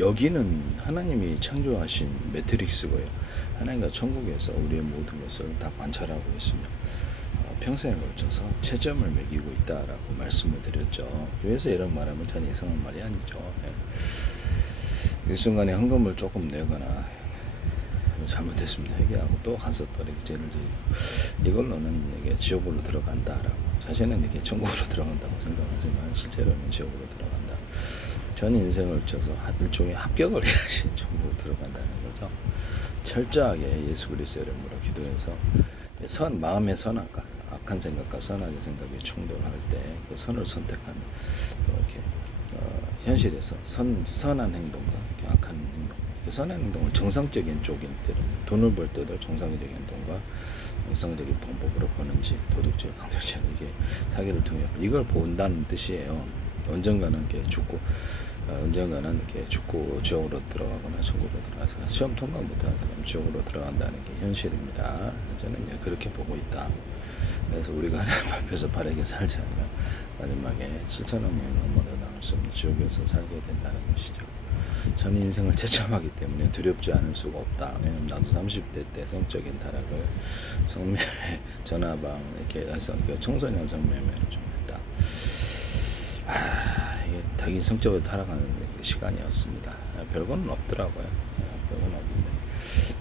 여기는 하나님이 창조하신 매트릭스고요. 하나님과 천국에서 우리의 모든 것을 다 관찰하고 있으며 평생에 걸쳐서 채점을 매기고 있다라고 말씀을 드렸죠. 교회에서 이런 말하면 전 이상한 말이 아니죠. 일순간에 헌금을 조금 내거나 잘못했습니다 회개하고 또 가서 또 이렇게 죄를 지고 이걸로는 이게 지옥으로 들어간다라고, 자신은 이게 천국으로 들어간다고 생각하지만 실제로는 지옥으로 들어간다. 전 인생을 쳐서 일종의 합격을 해야지 천국으로 들어간다는 거죠. 철저하게 예수 그리스도의 이름으로 기도해서 마음의 선악과 악한 생각과 선악의 생각이 충돌할 때 그 선을 선택하면 이렇게 현실에서 선한 행동과 악한 행동, 선한 행동은 정상적인 쪽인 때는 돈을 벌 때도 정상적인 행동과 정상적인 방법으로 버는지, 도둑질, 강도질, 이게 사기를 통해 이걸 본다는 뜻이에요. 언젠가는 이렇게 죽고 지옥으로 들어가거나 천국으로 들어가서 시험 통과 못하는 사람 지옥으로 들어간다는 게 현실입니다. 저는 이제 그렇게 보고 있다. 그래서 우리가 하나님 앞에서 바르게 살지 않으면 마지막에 실천하면 너무나 나올 수 없는 지옥에서 살게 된다는 것이죠. 전 인생을 채점하기 때문에 두렵지 않을 수가 없다. 왜냐면 나도 30대 때 성적인 타락을 성매매, 전화방 이렇게 해서 청소년 성매매를 좀 했다. 이게 되게 성적으로 타락하는 시간이었습니다. 별거는 없더라고요. 별거는 없는데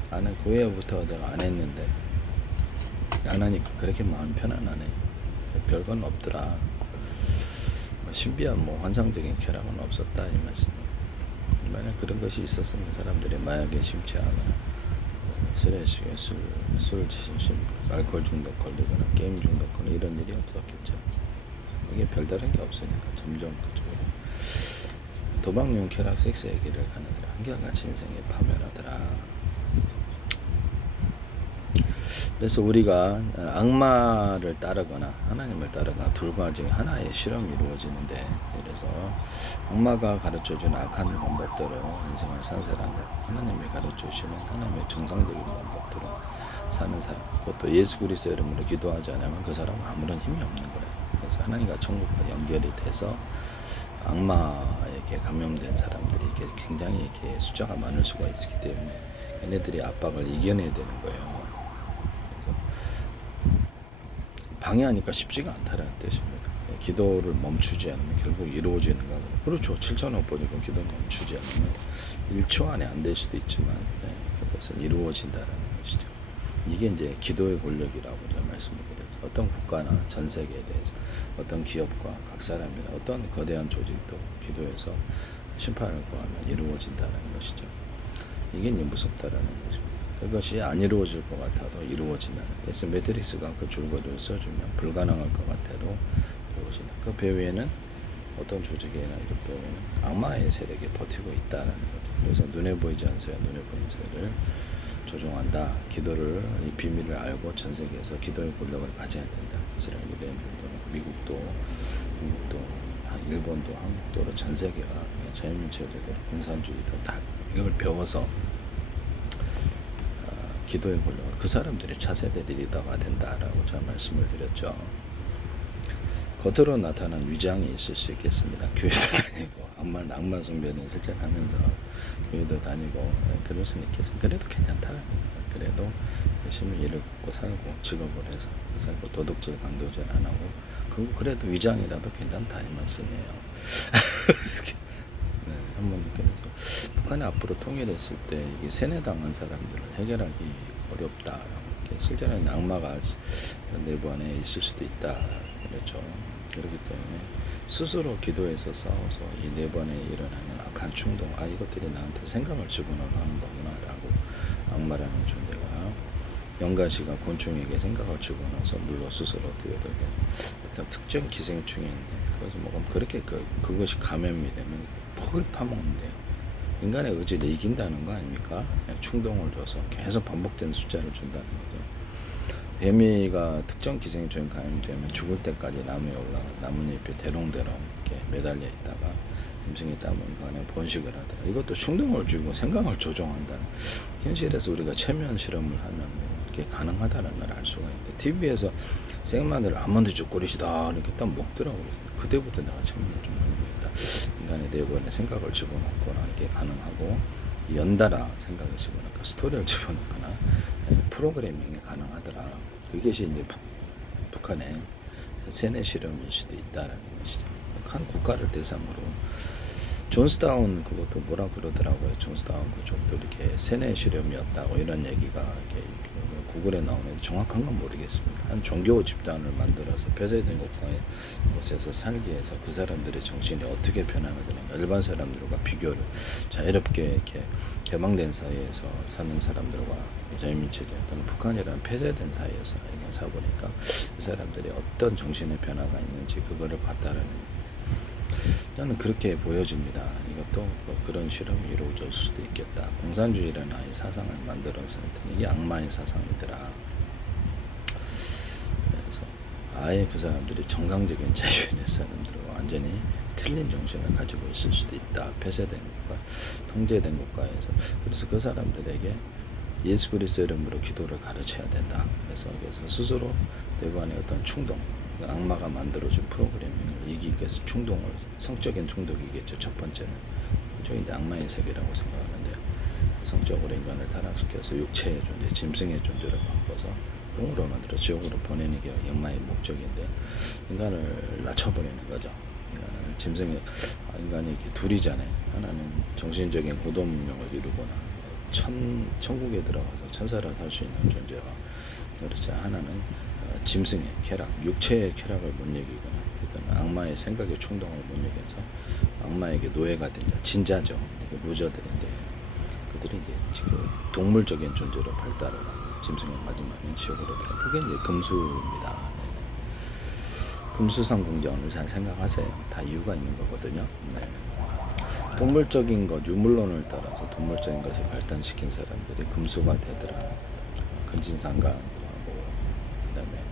나는 그 후에부터 내가 안 했는데 안 하니까 그렇게 마음 편안하네. 별건 없더라. 신비한 환상적인 쾌락은 없었다 이 말씀이에요. 만약 그런 것이 있었으면 사람들이 마약에 심취하거나 쓰레기, 술 알코올 중독 걸리거나 게임 중독 걸리거나 이런 일이 없었겠죠. 이게 별다른 게 없으니까 점점 그쪽으로 도박용 쾌락 섹스의 길을 가느니라 한결같이 인생에 파멸하더라. 그래서 우리가 악마를 따르거나 하나님을 따르거나 둘 중에 하나의 실험이 이루어지는데, 그래서 악마가 가르쳐주는 악한 방법대로 인생을 산 사람과 하나님이 가르쳐주시는 하나님의 정상적인 방법대로 사는 사람, 그것도 예수 그리스도 이름으로 기도하지 않으면 그 사람은 아무런 힘이 없는 거예요. 그래서 하나님과 천국과 연결이 돼서 악마에게 감염된 사람들이 굉장히 숫자가 많을 수가 있기 때문에 얘네들이 압박을 이겨내야 되는 거예요. 방해하니까 쉽지가 않다는 뜻입니다. 기도를 멈추지 않으면 결국 이루어지는 거고, 그렇죠. 7천억 보니까 기도 멈추지 않으면 1초 안에 안 될 수도 있지만 그것은 이루어진다는 것이죠. 이게 이제 기도의 권력이라고 제가 말씀을 드렸죠. 어떤 국가나 전 세계에 대해서 어떤 기업과 각 사람이나 어떤 거대한 조직도 기도해서 심판을 구하면 이루어진다는 것이죠. 이게 이제 무섭다라는 것입니다. 그것이 안 이루어질 것 같아도 이루어진다는. 그래서 매트릭스가 그 줄거리를 써주면 불가능할 것 같아도 이루어진다. 그 배후에는 어떤 조직이나 이런 배후에는 악마의 세력이 버티고 있다는 거죠. 그래서 눈에 보이지 않으세요. 눈에 보이는 세를 조종한다. 기도를 이 비밀을 알고 전 세계에서 기도의 권력을 가져야 된다. 이스라엘 유대인들도 미국도 중국도 일본도 한국도 전 세계가 자유민주주의들 공산주의도 다 이걸 배워서 기도의 권력을 그 사람들이 차세대 리더가 된다라고 제가 말씀을 드렸죠. 겉으로 나타난 위장이 있을 수 있겠습니다. 교회도 다니고 악마 숭배는 실제로 하면서 교회도 다니고 그럴 수는 있겠지만 그래도 괜찮다라는 거예요. 그래도 열심히 일을 갖고 살고 직업을 해서 살고 도둑질 강도질 안 하고 그래도 위장이라도 괜찮다 이 말씀이에요. 한번 그래서 북한이 앞으로 통일했을 때 이게 세뇌당한 사람들을 해결하기 어렵다. 실제로는 악마가 내부 안에 있을 수도 있다. 그렇죠. 그렇기 때문에 스스로 기도해서 싸워서 이 내부 안에 일어나는 악한 충동, 이것들이 나한테 생각을 집어넣는 거구나라고, 악마라는 존재가 연가시가 곤충에게 생각을 집어넣어서 물로 스스로 뛰어들게 어떤 특정 기생충인데, 그래서 그렇게 그것이 감염이 되면 폭을 파먹는데요. 인간의 의지를 이긴다는 거 아닙니까? 충동을 줘서 계속 반복된 숫자를 준다는 거죠. 뱀이가 특정 기생충에 감염되면 죽을 때까지 나무에 올라가 나뭇잎에 대롱대롱 이렇게 매달려 있다가 짐승이 땀을 간에 번식을 하더라. 이것도 충동을 주고 생각을 조종한다는. 현실에서 우리가 최면 실험을 하면 이게 가능하다는 걸 알 수가 있는데, TV에서 생마늘 아몬드 주꼬리시다 이렇게 딱 먹더라고요. 그때부터 내가 처음에 좀 흥미했다. 인간의 내부에 생각을 집어넣거나 이게 가능하고 연달아 생각을 집어넣고 스토리를 집어넣거나 프로그래밍이 가능하더라. 그것이 이제 북한의 세뇌 실험일 수도 있다라는 것이죠. 한 국가를 대상으로 존스타운 그것도 뭐라 그러더라고요. 존스타운 그쪽도 이렇게 세뇌 실험이었다고 이런 얘기가 이렇게 구글에 나오는데 정확한 건 모르겠습니다. 한 종교 집단을 만들어서 폐쇄된 곳에서 살기 위해서 그 사람들의 정신이 어떻게 변화하는가 일반 사람들과 비교를 자유롭게 이렇게 개방된 사회에서 사는 사람들과 자유민주주의 또는 북한이라는 폐쇄된 사회에서 살보니까 그 사람들이 어떤 정신의 변화가 있는지 그거를 봤다라는 저는 그렇게 보여집니다. 이것도 뭐 그런 실험이 이루어질 수도 있겠다. 공산주의라는 아예 사상을 만들어서 이게 악마의 사상이더라. 그래서 아예 그 사람들이 정상적인 자유인의 사람들과 완전히 틀린 정신을 가지고 있을 수도 있다. 폐쇄된 국가, 통제된 국가에서. 그래서 그 사람들에게 예수 그리스도 이름으로 기도를 가르쳐야 된다. 그래서 스스로 내부 안에 어떤 충동, 악마가 만들어준 프로그래밍을 이기기 위해서 충동을, 성적인 충동이겠죠. 첫 번째는 저 이제 악마의 세계라고 생각하는데요. 성적으로 인간을 타락시켜서 육체의 존재, 짐승의 존재를 바꿔서 똥으로 만들어 지옥으로 보내는 게 악마의 목적인데 인간을 낮춰버리는 거죠. 인간은 짐승의 인간이 이렇게 둘이잖아요. 하나는 정신적인 고도 문명을 이루거나 천국에 들어가서 천사를 할 수 있는 존재와 그렇지 하나는 짐승의 쾌락, 육체의 쾌락을 못 이기거나 일단 악마의 생각의 충동을 못 이겨서 악마에게 노예가 된 자, 진자죠. 루저들인데 그들이 이제 지금 동물적인 존재로 발달을 하고 짐승의 마지막엔 지옥으로 들어. 그게 이제 금수입니다. 네네. 금수상 공정을 잘 생각하세요. 다 이유가 있는 거거든요. 네. 동물적인 것, 유물론을 따라서 동물적인 것을 발달시킨 사람들이 금수가 되더라. 근친상간도 하고, 그다음에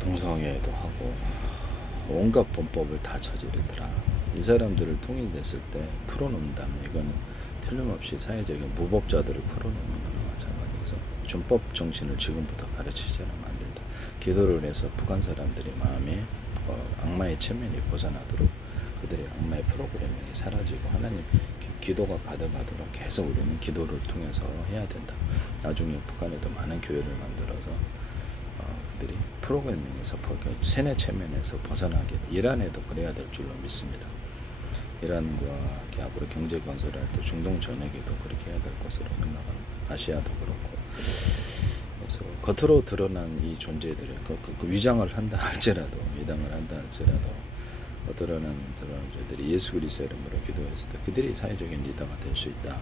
동성애도 하고, 온갖 범법을 다 저지르더라. 이 사람들을 통일됐을 때 풀어놓는다면 이거는 틀림없이 사회적인 무법자들을 풀어놓는 거나 마찬가지여서 준법 정신을 지금부터 가르치지 않으면 안 된다. 기도를 해서 북한 사람들이 마음에 악마의 체면이 벗어나도록 그들의 악마의 프로그래밍이 사라지고 하나님 기도가 가득하도록 계속 우리는 기도를 통해서 해야 된다. 나중에 북한에도 많은 교회를 만들어서 그들이 프로그래밍에서 세뇌 체면에서 벗어나게 이란에도 그래야 될 줄로 믿습니다. 이란과 앞으로 경제 건설을 할 때 중동 전역에도 그렇게 해야 될 것으로 생각합니다. 아시아도 그렇고. 그래서 겉으로 드러난 이 존재들을 그 위장을 한다 할지라도 위장을 한다 할지라도 드러난 존재들이 예수 그리스도 이름으로 기도했을 때 그들이 사회적인 리더가 될 수 있다.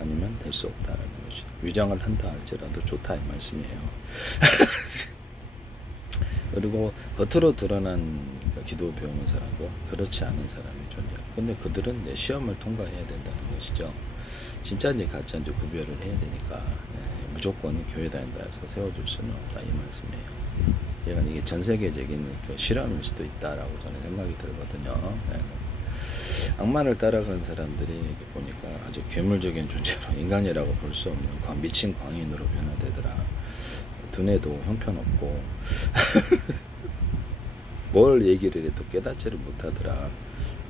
아니면 될 수 없다라는 것이 위장을 한다 할지라도 좋다 이 말씀이에요. 그리고 겉으로 드러난 기도 배우는 사람과 그렇지 않은 사람이 존재. 근데 그들은 내 시험을 통과해야 된다는 것이죠. 진짜인지 가짜인지 구별을 해야 되니까 무조건 교회 다닌다 해서 세워줄 수는 없다 이 말씀이에요. 이게 전 세계적인 실험일 수도 있다라고 저는 생각이 들거든요. 악마를 따라간 사람들이 보니까 아주 괴물적인 존재로 인간이라고 볼 수 없는 미친 광인으로 변화되더라. 두뇌도 형편없고 뭘 얘기를 해도 깨닫지를 못하더라.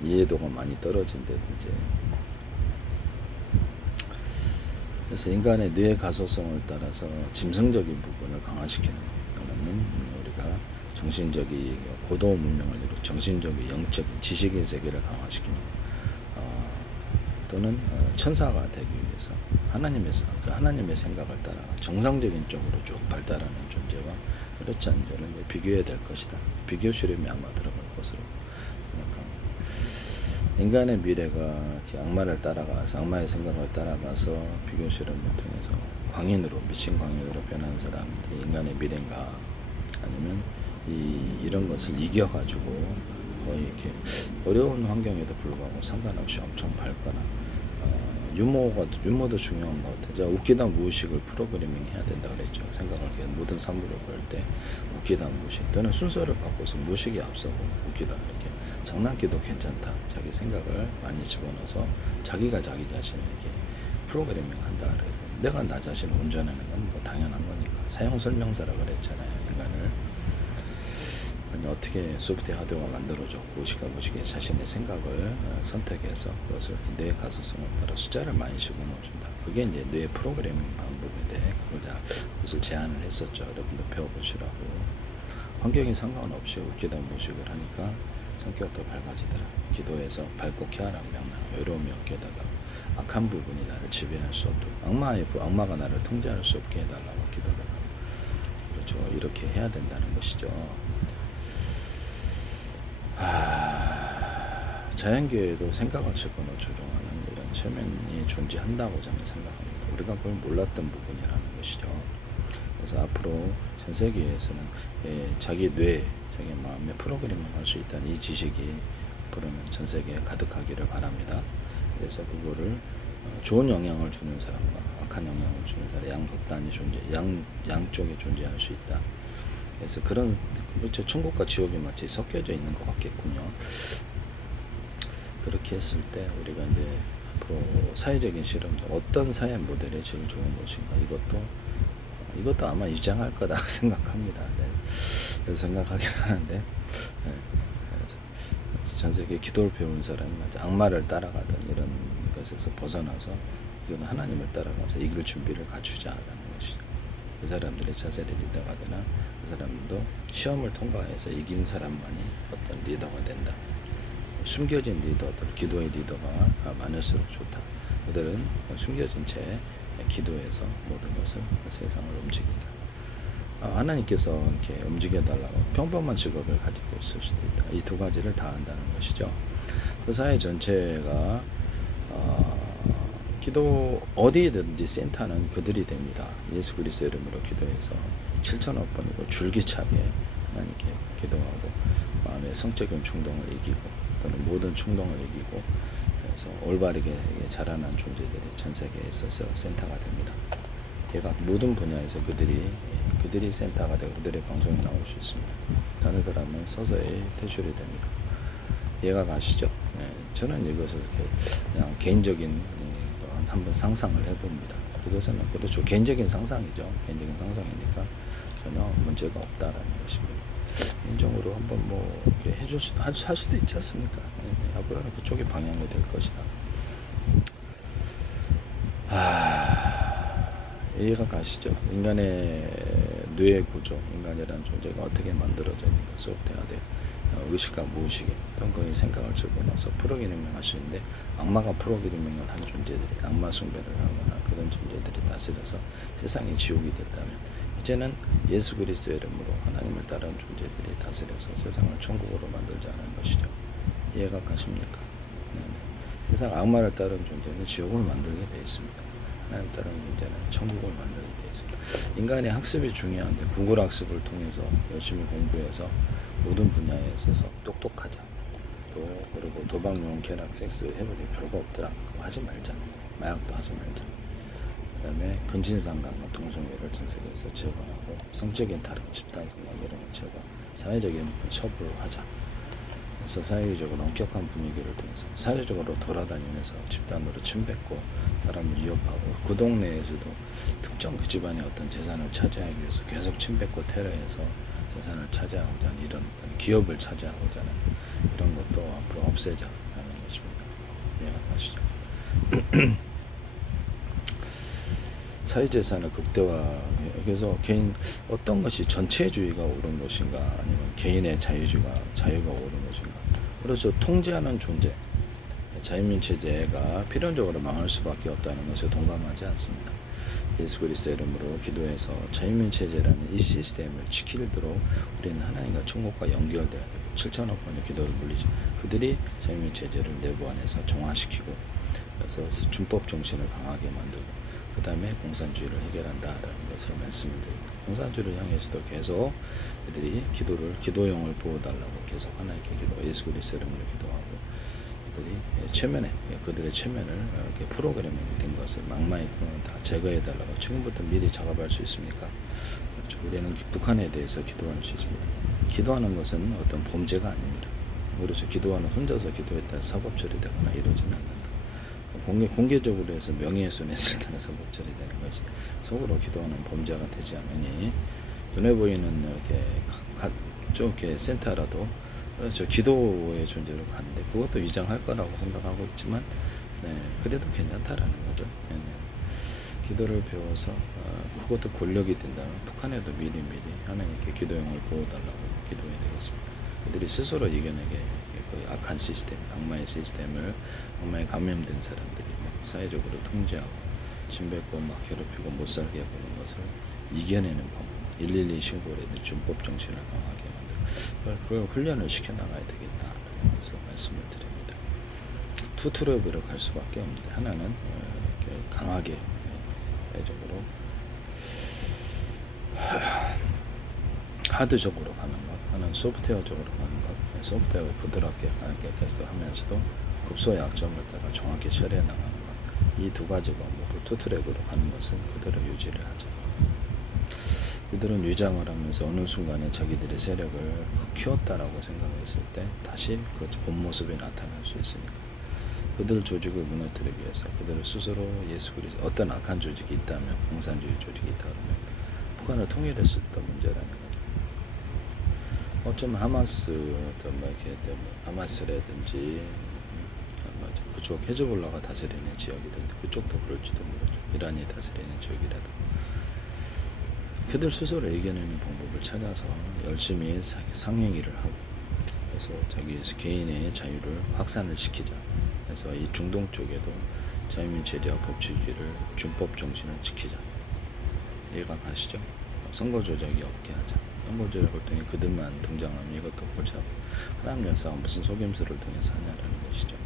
이해도가 많이 떨어진다든지. 그래서 인간의 뇌 가소성을 따라서 짐승적인 부분을 강화시키는 것. 그러면 우리가 정신적인 고도 문명을 이루고 정신적인 영적인 지식인 세계를 강화시키는 것. 또는 천사가 되기 위해서 하나님의 생각을 따라가 정상적인 쪽으로 쭉 발달하는 존재와 그렇지 않은 존재를 비교해야 될 것이다. 비교 실험이 아마 들어갈 것으로 생각합니다. 인간의 미래가 악마를 따라가서 악마의 생각을 따라가서 비교 실험을 통해서 광인으로 미친 광인으로 변한 사람들이 인간의 미래인가 아니면 이런 것을 이겨가지고 거의 이렇게 어려운 환경에도 불구하고 상관없이 엄청 밝거나 유머도 중요한 것 같아요. 제가 웃기다 무의식을 프로그래밍 해야 된다 그랬죠. 생각을 모든 사물을 볼 때 웃기다 무의식 또는 순서를 바꿔서 무의식이 앞서고 웃기다 이렇게 장난기도 괜찮다. 자기 생각을 많이 집어넣어서 자기가 자기 자신을 이렇게 프로그래밍 한다 그래요. 내가 나 자신을 운전하는 건 뭐 당연한 거니까 사용 설명서라 그랬잖아요. 인간을 아니 어떻게 소프트웨어 하드웨어가 만들어졌고 무시게 자신의 생각을 선택해서 그것을 뇌의 가소성에 따라 숫자를 많이 집어넣어준다. 그게 이제 뇌 프로그래밍 방법인데 그것을 제안을 했었죠. 여러분도 배워보시라고. 환경이 상관없이 웃기다 무식을 하니까 성격도 밝아지더라. 기도해서 밝고 쾌활한 명랑, 외로움이 없게 해달라고. 악한 부분이 나를 지배할 수 없도록, 악마가 나를 통제할 수 없게 해달라고 기도를 하고. 그렇죠. 이렇게 해야 된다는 것이죠. 자연계에도 생각을 집어넣어 조종하는 이런 체면이 존재한다고 저는 생각합니다. 우리가 그걸 몰랐던 부분이라는 것이죠. 그래서 앞으로 전 세계에서는 자기 뇌, 자기 마음의 프로그래밍을 할 수 있다는 이 지식이 앞으로는 전 세계에 가득하기를 바랍니다. 그래서 그거를 좋은 영향을 주는 사람과 악한 영향을 주는 사람, 양극단이 양쪽에 존재할 수 있다. 그래서 그런 천국과 지옥이 마치 섞여져 있는 것 같겠군요. 그렇게 했을 때 우리가 이제 앞으로 사회적인 실험도 어떤 사회 모델이 제일 좋은 것인가, 이것도 아마 유장할 거다 생각합니다. 네. 그래서 생각하긴 하는데, 네. 그래서 전 세계 기도를 배우는 사람이 악마를 따라가던 이런 것에서 벗어나서 이건 하나님을 따라가서 이길 준비를 갖추자라는 것이죠. 그 사람들의 자세를 리더가거나 그 사람도 시험을 통과해서 이긴 사람만이 어떤 리더가 된다. 숨겨진 리더들, 기도의 리더가 많을수록 좋다. 그들은 숨겨진 채 기도해서 모든 것을 세상을 움직인다. 하나님께서 이렇게 움직여달라고 평범한 직업을 가지고 있을 수도 있다. 이 두 가지를 다 한다는 것이죠. 그 사회 전체가 기도 어디든지 센터는 그들이 됩니다. 예수 그리스도 이름으로 기도해서 7천억 번이고 줄기차게 하나님께 기도하고 마음의 성적인 충동을 이기고 또는 모든 충동을 이기고 그래서 올바르게 자라난 존재들이 전 세계에서 센터가 됩니다. 얘가 모든 분야에서 그들이 센터가 되고 그들의 방송에 나올 수 있습니다. 다른 사람은 서서히 퇴출이 됩니다. 얘가 가시죠. 네, 저는 이것을 그냥 개인적인 한번 상상을 해봅니다. 이것은 그렇죠. 개인적인 상상이죠. 개인적인 상상이니까 전혀 문제가 없다라는 것입니다. 개인적으로 한번 이렇게 해줄 수도 할 수도 있지 않습니까? 네, 앞으로는 그쪽이 방향이 될 것이다. 이해가 가시죠? 인간의 뇌의 구조, 인간이라는 존재가 어떻게 만들어져 있는가, 소프트해야 돼요. 의식과 무의식에 어떤 그런 생각을 집어넣어서 프로그래밍 할 수 있는데 악마가 프로그래밍을 한 존재들이 악마 숭배를 하거나 그런 존재들이 다스려서 세상이 지옥이 됐다면 이제는 예수 그리스도의 이름으로 하나님을 따르는 존재들이 다스려서 세상을 천국으로 만들자는 것이죠. 이해가 가십니까? 네네. 세상 악마를 따르는 존재는 지옥을 만들게 되어 있습니다. 하나님 따르는 존재는 천국을 만들게 되어 있습니다. 인간의 학습이 중요한데 구글 학습을 통해서 열심히 공부해서 모든 분야에 있어서 똑똑하자. 또 그리고 도박, 유흥, 쾌락, 섹스 해보니 별거 없더라. 그거 하지 말자. 마약도 하지 말자. 그 다음에 근친상간과 동성애를 전 세계에서 제거하고 성적인 타락, 집단성관 이런 걸 제거, 사회적인 첩을 하자. 그래서 사회적으로 엄격한 분위기를 통해서 사회적으로 돌아다니면서 집단으로 침뱉고 사람을 위협하고 그 동네에서도 특정 그 집안의 어떤 재산을 차지하기 위해서 계속 침뱉고 테러해서 재산을 차지하고자 하는 이런 어떤 기업을 차지하고자 하는 이런 것도 앞으로 없애자라는 것입니다. 이해가시죠? 사회재산을 극대화, 그래서 개인 어떤 것이 전체주의가 옳은 것인가 아니면 개인의 자유가 옳은 것인가. 그래서 통제하는 존재, 자유민체제가 필연적으로 망할 수밖에 없다는 것에 동감하지 않습니다. 예수 그리스도 이름으로 기도해서 자유민체제라는 이 시스템을 지키도록 우리는 하나님과 천국과 연결돼야 되고 7천억 번의 기도를 물리죠. 그들이 자유민체제를 내부 안에서 정화시키고 그래서 준법 정신을 강하게 만들고 그 다음에 공산주의를 해결한다라는 것을 말씀을 드립니다. 공산주의를 향해서도 계속 그들이 기도용을 부어달라고 계속 하나님께 예수 그리스도 이름으로 기도하고 그들이 그들의 체면을 이렇게 프로그래밍 된 것을 망마의 그런 다 제거해달라고 지금부터 미리 작업할 수 있습니까? 그렇죠. 우리는 북한에 대해서 기도할 수 있습니다. 기도하는 것은 어떤 범죄가 아닙니다. 그래서 기도하는 혼자서 기도했다 사법 처리되거나 이러지는 않는다. 공개적으로 해서 명예훼손했을 때는 사법 처리되는 것이 속으로 기도하는 범죄가 되지 않으니 눈에 보이는 이렇게 이렇게 센터라도 그렇죠. 기도의 존재로 가는데 그것도 위장할 거라고 생각하고 있지만 그래도 괜찮다라는 거죠. 기도를 배워서 그것도 권력이 된다면 북한에도 미리미리 하나님께 기도용을 보호달라고 기도해야 되겠습니다. 그들이 스스로 이겨내게 그 악한 시스템, 악마의 시스템을 악마에 감염된 사람들이 막 사회적으로 통제하고 침뱉고 막 괴롭히고 못 살게 보는 것을 이겨내는 방법, 112 신고를 해야 준법 정신을 강하게 만들고 그걸 훈련을 시켜나가야 되겠다는 것을 말씀을 드립니다. 투 트랩으로 갈 수밖에 없는데 하나는 강하게 적으로 하드적으로 가는 것, 하나는 소프트웨어적으로 가는 것, 소프트웨어를 부드럽게 하면서도 급소의 약점을 따라 정확히 처리해 나가는 것, 이 두 가지 방법을 투 트랙으로 가는 것은 그대로 유지를 하죠. 그들은 위장을 하면서 어느 순간에 자기들의 세력을 키웠다라고 생각했을 때 다시 그 본 모습이 나타날 수 있으니까 그들 조직을 무너뜨리기 위해서 그들을 스스로 예수 그리스도 어떤 악한 조직이 있다면 공산주의 조직이 있다 그러면 북한을 통일했을 때 문제라는 거죠. 어쩌면 하마스라든지 그쪽 헤즈볼라가 다스리는 지역이라든지 그쪽도 그럴지도 모르죠. 이란이 다스리는 지역이라도 그들 스스로 이겨내는 방법을 찾아서 열심히 상행위를 하고 그래서 자기 개인의 자유를 확산을 시키자. 그래서 이 중동 쪽에도 자유민주주의와 법치주의를 준법 정신을 지키자. 이해가 가시죠? 선거 조작이 없게 하자. 선거 조작을 통해 그들만 등장하면 이것도 골치 아프고 하나님 역사가 무슨 속임수를 통해서 하냐라는 것이죠.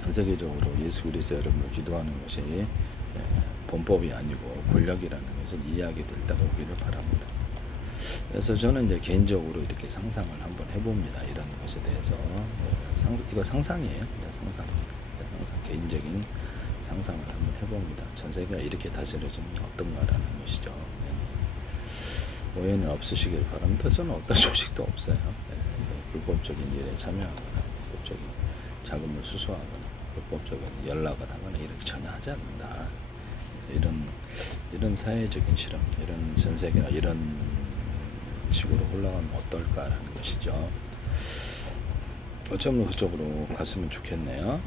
전 세계적으로 예수 그리스도 여러분을 기도하는 것이 본법이 아니고 권력이라는 것을 이해하게 될다고 오기를 바랍니다. 그래서 저는 이제 개인적으로 이렇게 상상을 한번 해봅니다. 이런 것에 대해서 이거 상상이에요. 상상 개인적인 상상을 한번 해봅니다. 전 세계가 이렇게 다스려지면 어떤가라는 것이죠. 오해는 없으시길 바랍니다. 저는 어떤 조직도 없어요. 불법적인 일에 참여하거나 불법적인 자금을 수수하거나 불법적인 연락을 하거나 이렇게 전혀 하지 않는다. 그래서 이런 사회적인 실험, 이런 전 세계가 이런 식으로 올라가면 어떨까라는 것이죠. 어쩌면 그쪽으로 갔으면 좋겠네요.